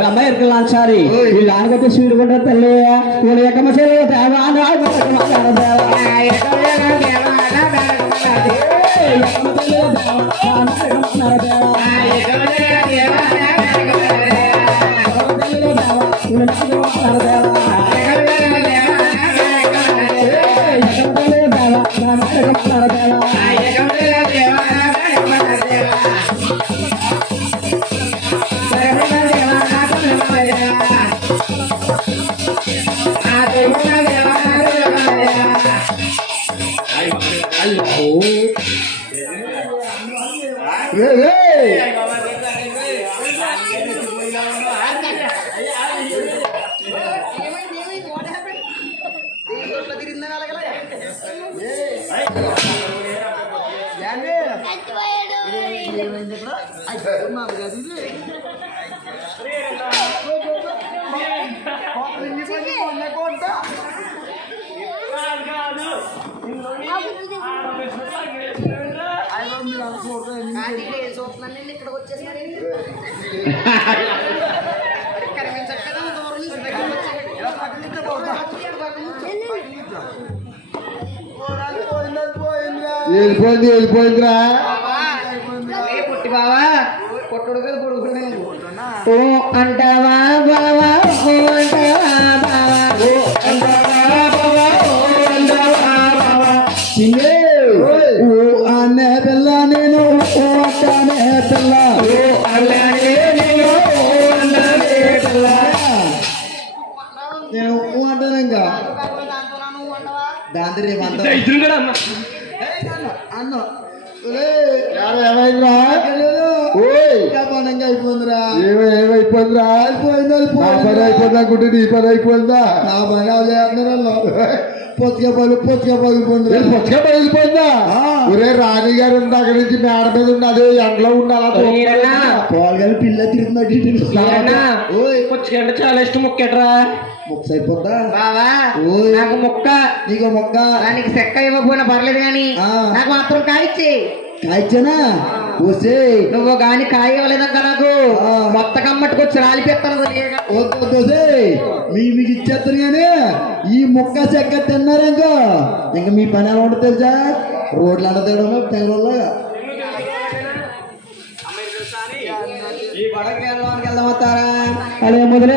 అమ్మాయి ఇరుకు లాంచారి వీళ్ళు ఆనకొచ్చి స్వీట్ కొంటారు తల్లి వీళ్ళు ఎక్కమ చేయలేదు తేవా Kok ini kok ini kok వెళ్ళిపోయింది వెళ్ళిపోయిందిరా. పుట్టి బావా? పుట్టుడు అంటావా బావా? నేను ఓ అల్లాడే పిల్ల నేను ఊ అంటాను ఇంకా దాంతో రేపు అంతా అన్న ఏమైందిరా ఓయ్ పనంగా అయిపోయిందిరా ఏమైపోయిందిరా అయిపోయింది నా పని అయిపోయిందా గుడ్డి నీ పని అయిపోయిందా నా పని అదే అందరూ పొత్తిగా పలు పొత్తిగా పగిలిపోయింది పొత్తిగా పగిలిపోయిందా ఒరే రాణి గారు ఉంది అక్కడి నుంచి మేడ మీద ఉన్నది ఎండలో ఉండాలా. పోలగాలి పిల్ల పుచ్చకంటే చాలా ఇష్టం ముక్కట్రా. ముక్క అయిపోద్దా బావా. నాకు ముక్క. నీకు మొక్క? దానికి చెక్క ఇవ్వకపోయినా పర్లేదు కానీ ఆ. నాకు మాత్రం కాయిచ్చి. కాయచ్చనా? నువ్వు గాని కాయ ఇవ్వలేదక్క నాకు. మొత్త కమ్మట్టుకొచ్చి రాలిపెత్తాను వద్దు మీ మీకు ఇచ్చేస్తాను కానీ ఈ ముక్క చెక్క తిన్నారనుకో ఇంకా. మీ పని ఎలా ఉంటుంది తెలుసా? రోడ్లు అన్న తినడం తెగలలాగా అదే మొదలే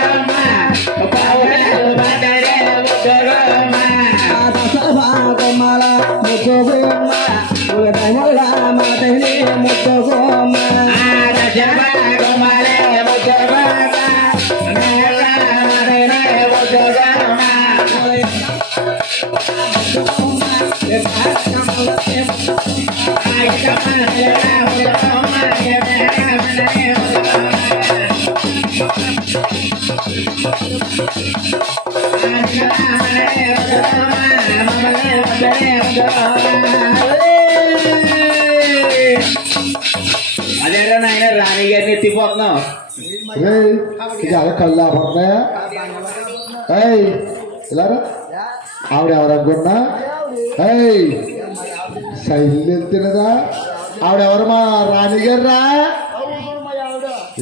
Amen. రాణి గారిని ఎత్తిపోతున్నాం రేయ్, ఇది అలా కళ్ళు ఆపడుతున్నాయా ఏయ్ ఇలా. ఆవిడ ఎవరనుకున్నా ఏయ్ శైలి తినదా ఆవిడ ఎవరు మా రాణిగారు రా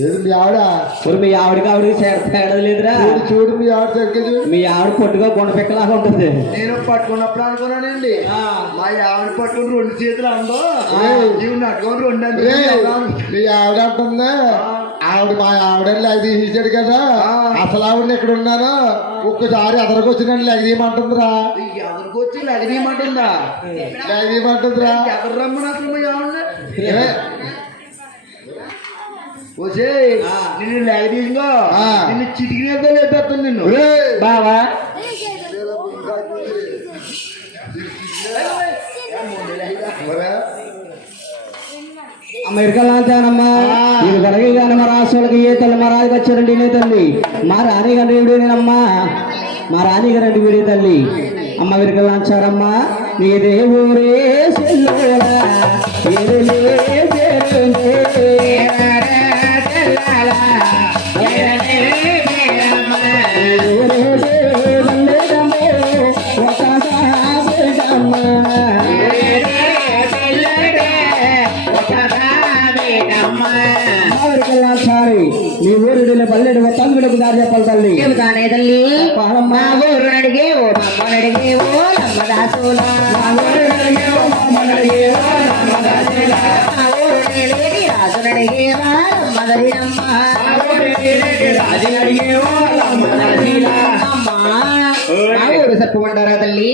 ఏది మీ ఆవిడ? మరి మీ ఆవిడకి ఆవిడకి తేడా లేదురా. చూడు మీ ఆవిడ సరిగ్గా చూడు. మీ ఆవిడ పొట్టుగా కొండ పెక్కలాగా ఉంటుంది. నేను పట్టుకున్నప్పుడు అనుకున్నానండి. మా ఆవిడ పట్టుకుని రెండు చేతులు అందో. ఏయ్. ఇవి నట్టుకొని రెండు రేయ్, మీ ఆవిడ అంటుందా? ఆవిడ మా ఆవిడ లెగ తీసేసాడు కదా. అసలు ఆవిడ ఇక్కడ ఉన్నాను? ఒక్కసారి అదరకు వచ్చినట్టు లెగ తీయమంటుందిరా. ఎవరికి వచ్చి లగనీయమంటుందా లెగ తీయమంటుందిరా. ఎవరు రమ్మని అసలు మా ఆవిడ వచ్చే నిన్ను లగదీసుకో ఆ. నిన్ను చిటికినేదో లేపేస్తాను నిన్ను. రేయ్, బావా? ఇది కానీ మా రాష్ట్రాలకి ఏ తల్లి మా రాజుకి వచ్చారండి నే తల్లి. మా రాణి గారి వీడేనమ్మా మా రాణి గారండి వీడే తల్లి. అమ్మ అమెరికాలో అంచారమ్మా నీదే ఊరే చెల్లోడా. సారి నీ ఊరిడిలో పల్లెడు వీళ్ళకి దారి చెప్పాలి తల్లి. చెబుతానే తల్లి. మా ఊరు అడిగే ఓ అడిగే ఓ మా ఊరిని అడిగే ఓ మమ్మల్ని అడిగే ఓ నమ్మదాసులా. మా ఊరు అడిగే మా మా ఓ. అమ్మా మా ఊరు తల్లి?